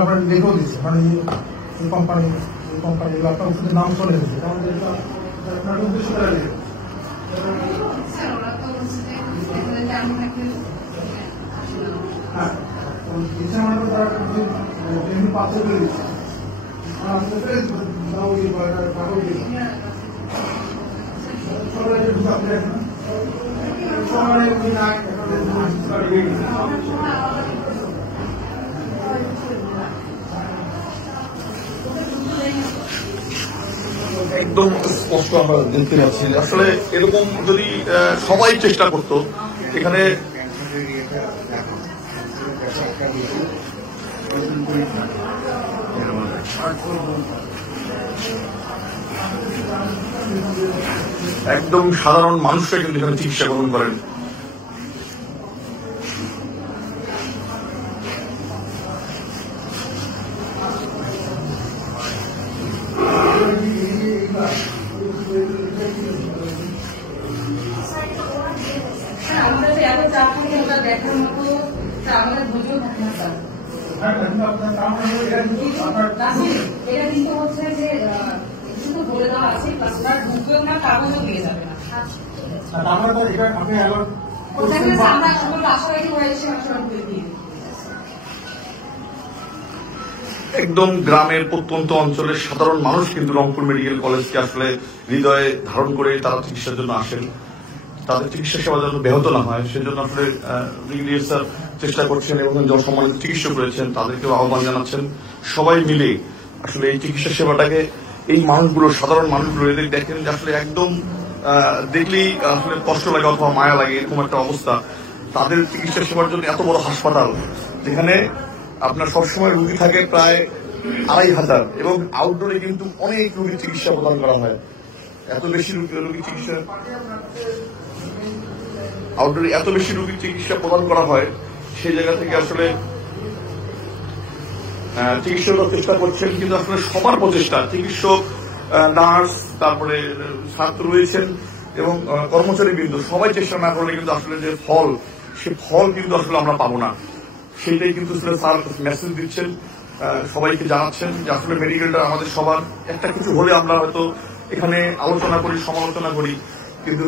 আপনার দেখেও দিচ্ছে মানে এই কোম্পানি আপনার ওষুধের নাম চলে গেছে আপনার উদ্দেশ্যটা হ্যাঁ ইচ্ছা মানে তারা পাথর করে দিচ্ছে একদম স্পষ্ট আমরা দেখতে পাচ্ছি। আসলে এরকম যদি সবাই চেষ্টা করতো এখানে একদম সাধারণ মানুষরা কিন্তু এখানে চিকিৎসা গ্রহণ করেন। দেখার মতো আমাদের বুঝেও থাকে না স্যার। এটা কিন্তু হচ্ছে যে শুধু বলে দেওয়া আছে প্লাস ঢুকবেও না কাগজও পেয়ে যাবে না। একদম গ্রামের প্রত্যন্ত অঞ্চলের সাধারণ মানুষ কিন্তু রংপুর মেডিকেল কলেজকে আসলে হৃদয়ে ধারণ করে তারা চিকিৎসার জন্য আসেন। তাদের চিকিৎসা সেবা যেন ব্যাহত না হয় সেজন্য আসলে ব্রিগেডিয়ার স্যার চেষ্টা করছেন এবং জনসম্মানিত চিকিৎসক রয়েছেন তাদেরকেও আহ্বান জানাচ্ছেন সবাই মিলে আসলে এই চিকিৎসা সেবাটাকে এই মানুষগুলো সাধারণ মানুষগুলো এদের দেখেন যে আসলে একদম দেখলেই আসলে কষ্ট লাগে অথবা মায়া লাগে এরকম একটা অবস্থা। তাদের চিকিৎসা সেবার জন্য এত বড় হাসপাতাল যেখানে আপনার সবসময় রোগী থাকে প্রায় ২,৫০০ এবং আউটডোরে কিন্তু অনেক রোগীর চিকিৎসা প্রদান করা হয়। এত বেশি রোগীর চিকিৎসা আউটডোরে এত বেশি রোগীর চিকিৎসা প্রদান করা হয় সেই জায়গা থেকে আসলে চিকিৎসকরা চেষ্টা করছেন কিন্তু আসলে সবার প্রচেষ্টা চিকিৎসক নার্স তারপরে ছাত্র রয়েছেন এবং কর্মচারী বৃন্দ সবাই চেষ্টা না করলে কিন্তু আসলে যে ফল সে ফল কিন্তু আসলে আমরা পাবো না। সেইটাই কিন্তু স্যার মেসেজ দিচ্ছেন সবাইকে জানাচ্ছেন যে আসলে মেডিকেলটা আমাদের সবার একটা কিছু হলে আমরা হয়তো এখানে আলোচনা করি সমালোচনা করি কিন্তু